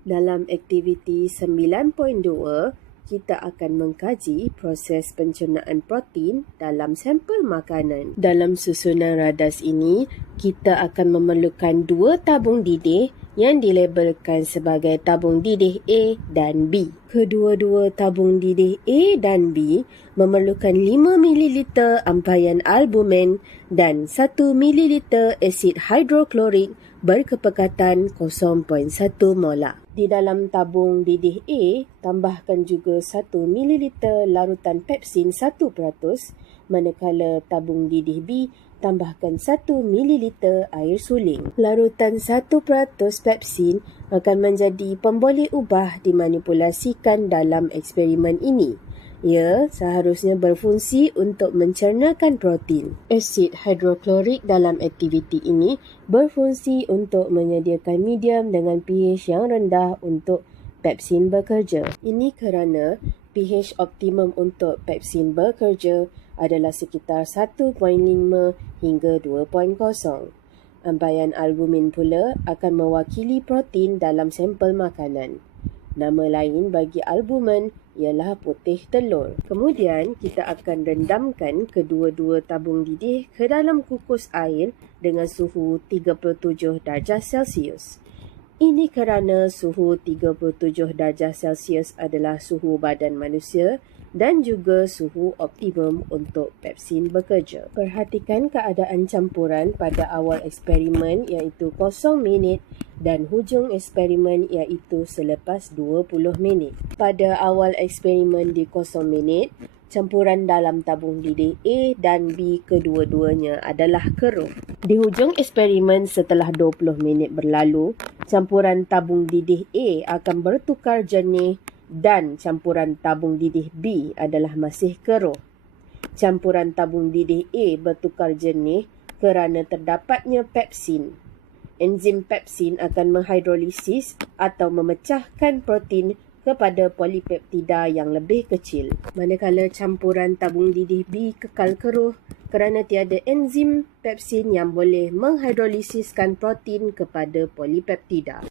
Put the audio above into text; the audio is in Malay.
Dalam aktiviti 9.2, kita akan mengkaji proses pencernaan protein dalam sampel makanan. Dalam susunan radas ini, kita akan memerlukan dua tabung didih yang dilabelkan sebagai tabung didih A dan B. Kedua-dua tabung didih A dan B memerlukan 5 ml ampaian albumen dan 1 ml asid hidroklorik berkepekatan 0.1 molar. Di dalam tabung didih A, tambahkan juga 1 ml larutan pepsin 1%, manakala tabung didih B tambahkan 1 ml air suling. Larutan 1% pepsin akan menjadi pemboleh ubah dimanipulasikan dalam eksperimen ini. Ia seharusnya berfungsi untuk mencernakan protein. Asid hidroklorik dalam aktiviti ini berfungsi untuk menyediakan medium dengan pH yang rendah untuk pepsin bekerja. Ini kerana pH optimum untuk pepsin bekerja adalah sekitar 1.5 hingga 2.0. Ampaian albumin pula akan mewakili protein dalam sampel makanan. Nama lain bagi albumen ialah putih telur. Kemudian kita akan rendamkan kedua-dua tabung didih ke dalam kukus air dengan suhu 37 darjah Celsius. Ini kerana suhu 37 darjah Celsius adalah suhu badan manusia dan juga suhu optimum untuk pepsin bekerja. Perhatikan keadaan campuran pada awal eksperimen iaitu 0 minit dan hujung eksperimen iaitu selepas 20 minit. Pada awal eksperimen di 0 minit, campuran dalam tabung didih A dan B kedua-duanya adalah keruh. Di hujung eksperimen setelah 20 minit berlalu, campuran tabung didih A akan bertukar jernih dan campuran tabung didih B adalah masih keruh. Campuran tabung didih A bertukar jernih kerana terdapatnya pepsin. Enzim pepsin akan menghidrolisis atau memecahkan protein kepada polipeptida yang lebih kecil. Manakala campuran tabung didih B kekal keruh kerana tiada enzim pepsin yang boleh menghidrolisiskan protein kepada polipeptida.